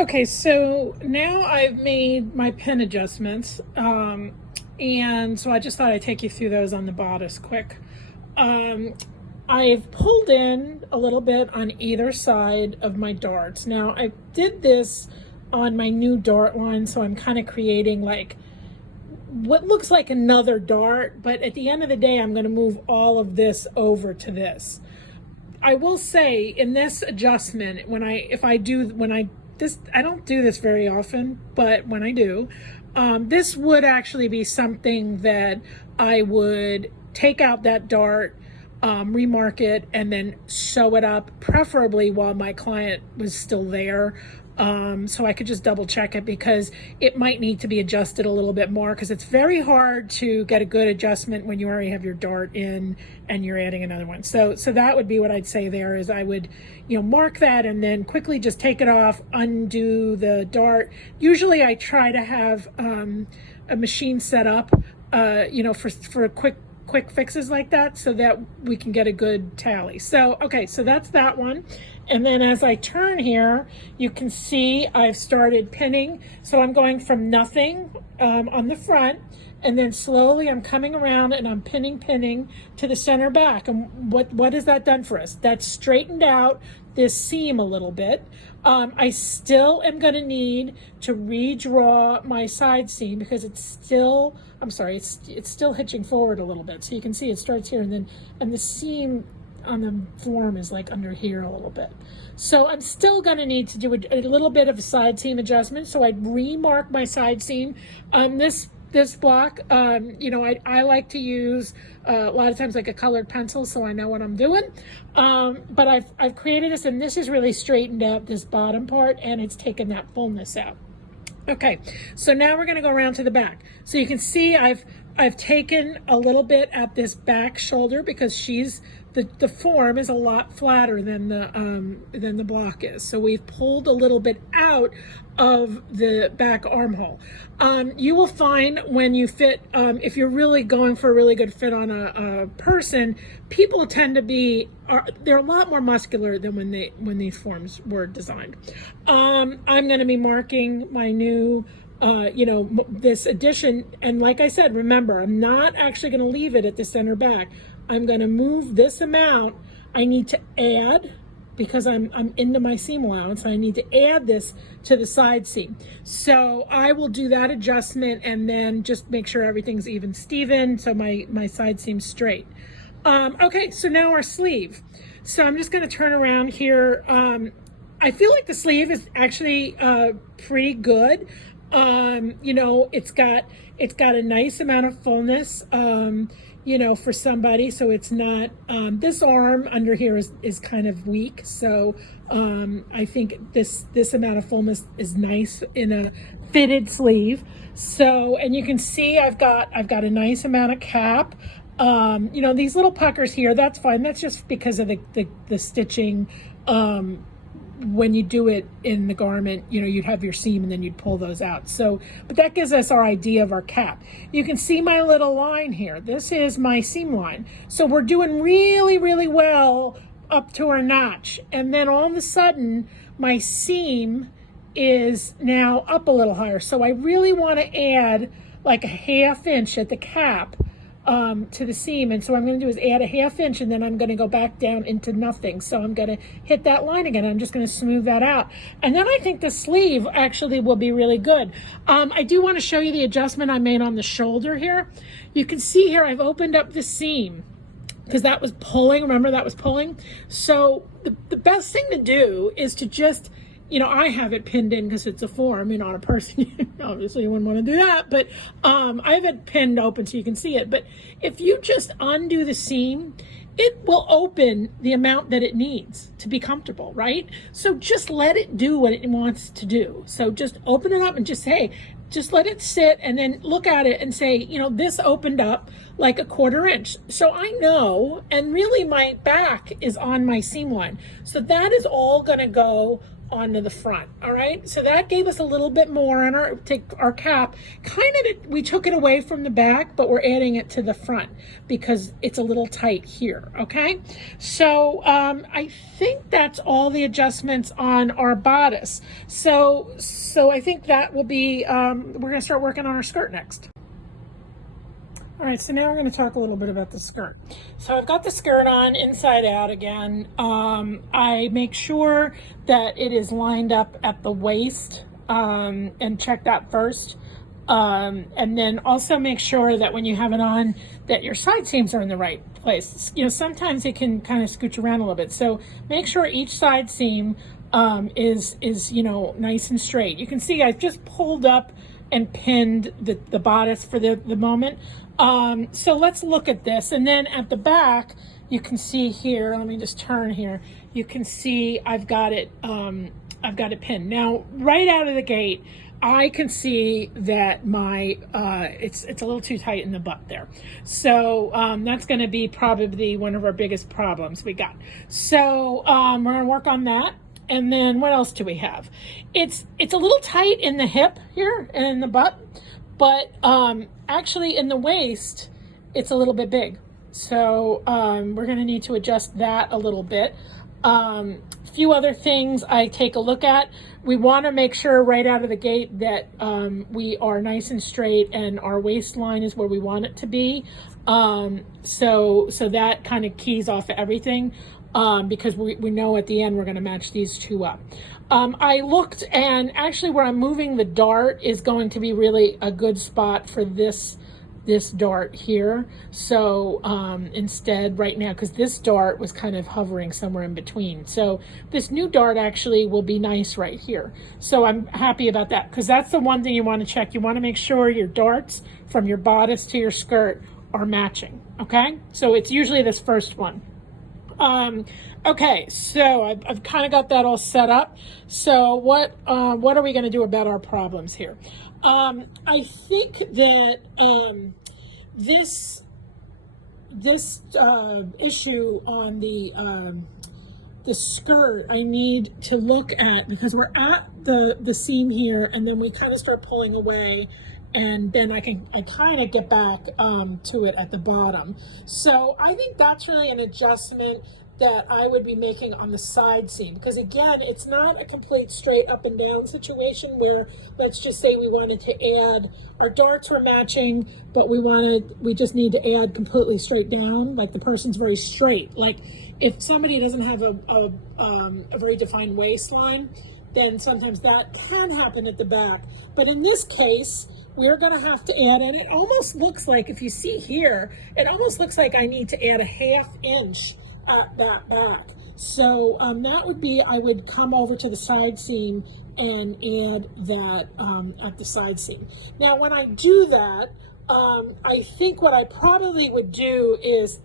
Okay, so now I've made my pin adjustments, and so I just thought I'd take you through those on the bodice quick. Um, I've pulled in a little bit on either side of my darts. Now I did this on my new dart line, so I'm kind of creating like what looks like another dart, but at the end of the day, I'm going to move all of this over to this. I will say in this adjustment, I don't do this very often, but when I do, this would actually be something that I would take out that dart, remark it, and then sew it up, preferably while my client was still there. So I could just double check it because it might need to be adjusted a little bit more, because it's very hard to get a good adjustment when you already have your dart in and you're adding another one. So that would be what I'd say there is I would, mark that and then quickly just take it off, undo the dart. Usually I try to have a machine set up, for quick fixes like that so that we can get a good tally. So, okay, so that's that one. And then as I turn here, you can see I've started pinning. So I'm going from nothing on the front, and then slowly I'm coming around and I'm pinning to the center back. And what has that done for us? That's straightened out this seam a little bit. I still am going to need to redraw my side seam because it's still hitching forward a little bit. So you can see it starts here and the seam on the form is like under here a little bit. So I'm still going to need to do a little bit of a side seam adjustment. So I'd remark my side seam. This block, I like to use a lot of times like a colored pencil so I know what I'm doing. But I've created this, and this is really straightened out this bottom part, and it's taken that fullness out. Okay, so now we're going to go around to the back. So you can see I've taken a little bit at this back shoulder because the form is a lot flatter than the block is. So we've pulled a little bit out of the back armhole. You will find when you fit, if you're really going for a really good fit on a person, people tend to be, they're a lot more muscular than when these forms were designed. I'm going to be marking my new this addition, and like I said, remember, I'm not actually going to leave it at the center back. I'm going to move this amount I need to add because I'm into my seam allowance. I need to add this to the side seam. So I will do that adjustment and then just make sure everything's even Steven so my side seam's straight. Okay, so now our sleeve. So I'm just going to turn around here. I feel like the sleeve is actually pretty good. It's got a nice amount of fullness, for somebody. So it's not, this arm under here is kind of weak. So, I think this amount of fullness is nice in a fitted sleeve. So, and you can see I've got a nice amount of cap. These little puckers here, that's fine. That's just because of the stitching, when you do it in the garment, you'd have your seam and then you'd pull those out. So, but that gives us our idea of our cap. You can see my little line here. This is my seam line. So we're doing really, really well up to our notch. And then all of a sudden, my seam is now up a little higher. So I really want to add like a 1/2 inch at the cap to the seam, and so what I'm going to do is add a 1/2 inch, and then I'm going to go back down into nothing. So I'm going to hit that line again. I'm just going to smooth that out, and then I think the sleeve actually will be really good. I do want to show you the adjustment I made on the shoulder here. You can see here I've opened up the seam because that was pulling. Remember, that was pulling. So the best thing to do is to just, I have it pinned in because it's a form, on a person. Obviously, you wouldn't want to do that, but I have it pinned open so you can see it. But if you just undo the seam, it will open the amount that it needs to be comfortable, right? So just let it do what it wants to do. So just open it up and just say, just let it sit, and then look at it and say, this opened up like a 1/4 inch. So I know, and really my back is on my seam line. So that is all going to go onto the front. All right, so that gave us a little bit more on our cap. Kind of, we took it away from the back, but we're adding it to the front because it's a little tight here. Okay, so I think that's all the adjustments on our bodice. So I think that will be, we're gonna start working on our skirt next. All right, so now we're going to talk a little bit about the skirt. So I've got the skirt on inside out again. I make sure that it is lined up at the waist and check that first. And then also make sure that when you have it on that your side seams are in the right place. You know, sometimes it can kind of scooch around a little bit. So make sure each side seam is you know, nice and straight. You can see I've just pulled up and pinned the bodice for the moment. So let's look at this. And then at the back, you can see here, let me just turn here. You can see I've got it pinned. Now, right out of the gate, I can see that my, it's a little too tight in the butt there. So that's gonna be probably one of our biggest problems we got. So we're gonna work on that. And then what else do we have? It's a little tight in the hip here and in the butt, but actually in the waist, it's a little bit big. So we're gonna need to adjust that a little bit. A few other things I take a look at. We wanna make sure right out of the gate that we are nice and straight and our waistline is where we want it to be. So that kind of keys off everything. Because we know at the end we're going to match these two up. I looked, and actually where I'm moving the dart is going to be really a good spot for this dart here. So instead right now, because this dart was kind of hovering somewhere in between, so this new dart actually will be nice right here. So I'm happy about that, because that's the one thing you want to check. You want to make sure your darts from your bodice to your skirt are matching. Okay, so it's usually this first one. Okay, so I've kind of got that all set up. So what are we going to do about our problems here? I think that this issue on the skirt I need to look at, because we're at the seam here, and then we kind of start pulling away, and then I kind of get back to it at the bottom. So I think that's really an adjustment that I would be making on the side seam, because again, it's not a complete straight up and down situation where, let's just say we wanted to add, our darts were matching, but we just need to add completely straight down, like the person's very straight. Like if somebody doesn't have a very defined waistline, then sometimes that can happen at the back. But in this case, we're going to have to add, and it almost looks like, if you see here, it almost looks like I need to add a ½ inch at that back. So that would be, I would come over to the side seam and add that at the side seam. Now when I do that, I think what I probably would do is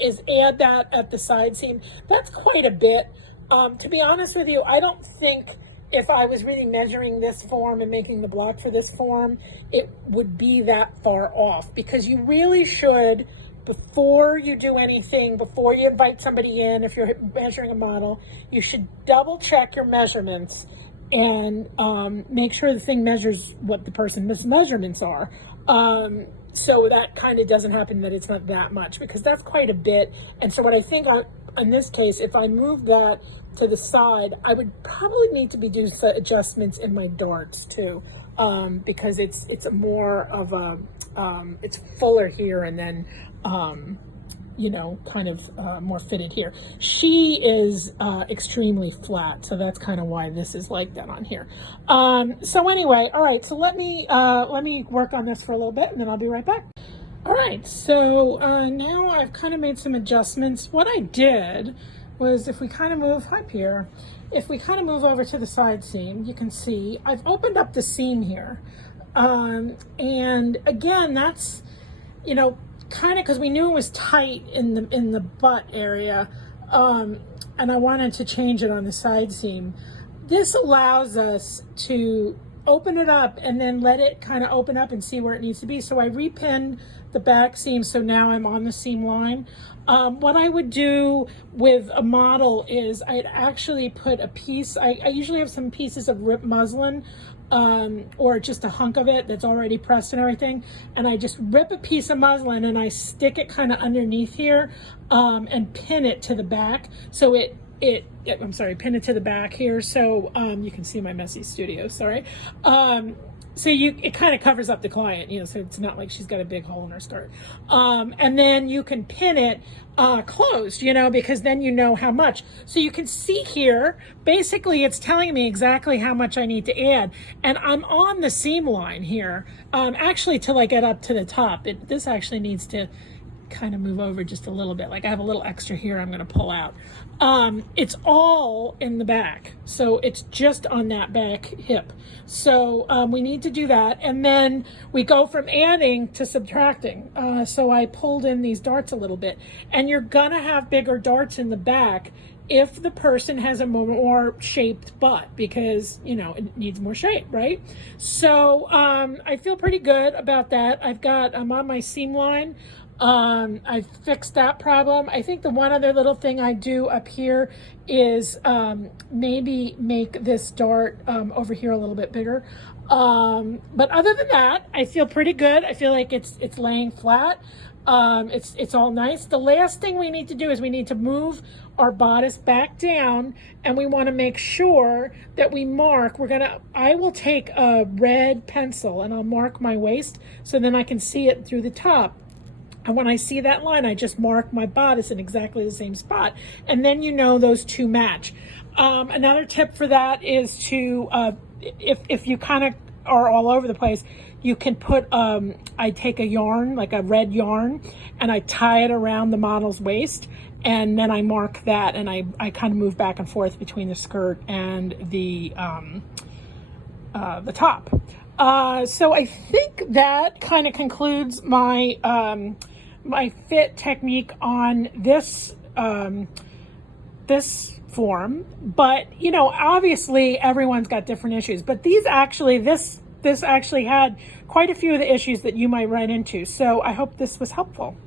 add that at the side seam. That's quite a bit. To be honest with you, I don't think, if I was really measuring this form and making the block for this form, it would be that far off, because you really should, before you do anything, before you invite somebody in, if you're measuring a model, you should double check your measurements and make sure the thing measures what the person's measurements are. So that kind of doesn't happen, that it's not that much, because that's quite a bit. And so what I think in this case, if I move that to the side, I would probably need to be doing adjustments in my darts too, because it's more of a, it's fuller here, and then you know, kind of more fitted here. She is extremely flat, so that's kind of why this is like that on here. So anyway, all right, so let me work on this for a little bit, and then I'll be right back. All right, so now I've kind of made some adjustments. What I did was, if we kind of move up here, if we kind of move over to the side seam, you can see I've opened up the seam here. And again, that's, you know, kind of because we knew it was tight in the butt area, and I wanted to change it on the side seam. This allows us to open it up and then let it kind of open up and see where it needs to be. So I repinned the back seam, so now I'm on the seam line. What I would do with a model is I'd actually put a piece, I usually have some pieces of ripped muslin, or just a hunk of it that's already pressed and everything, and I just rip a piece of muslin and I stick it kind of underneath here, and pin it to the back, so pin it to the back here, so you can see my messy studio, sorry. So it kind of covers up the client, so it's not like she's got a big hole in her skirt. And then you can pin it closed, because then you know how much. So you can see here, basically it's telling me exactly how much I need to add. And I'm on the seam line here, actually till I get up to the top. This actually needs to kind of move over just a little bit. Like I have a little extra here I'm going to pull out. It's all in the back, so it's just on that back hip. So we need to do that, and then we go from adding to subtracting. So I pulled in these darts a little bit, and you're gonna have bigger darts in the back if the person has a more shaped butt, because it needs more shape, right? So I feel pretty good about that. I'm on my seam line. I fixed that problem. I think the one other little thing I do up here is maybe make this dart over here a little bit bigger. But other than that, I feel pretty good. I feel like it's laying flat. It's all nice. The last thing we need to do is we need to move our bodice back down, and we want to make sure that we mark. I will take a red pencil and I'll mark my waist so then I can see it through the top. And when I see that line, I just mark my bodice in exactly the same spot. And then those two match. Another tip for that is to, if you kind of are all over the place, you can put, I take a yarn, like a red yarn, and I tie it around the model's waist. And then I mark that, and I kind of move back and forth between the skirt and the top. So I think that kind of concludes my my fit technique on this this form. But obviously everyone's got different issues. But this actually had quite a few of the issues that you might run into. So I hope this was helpful.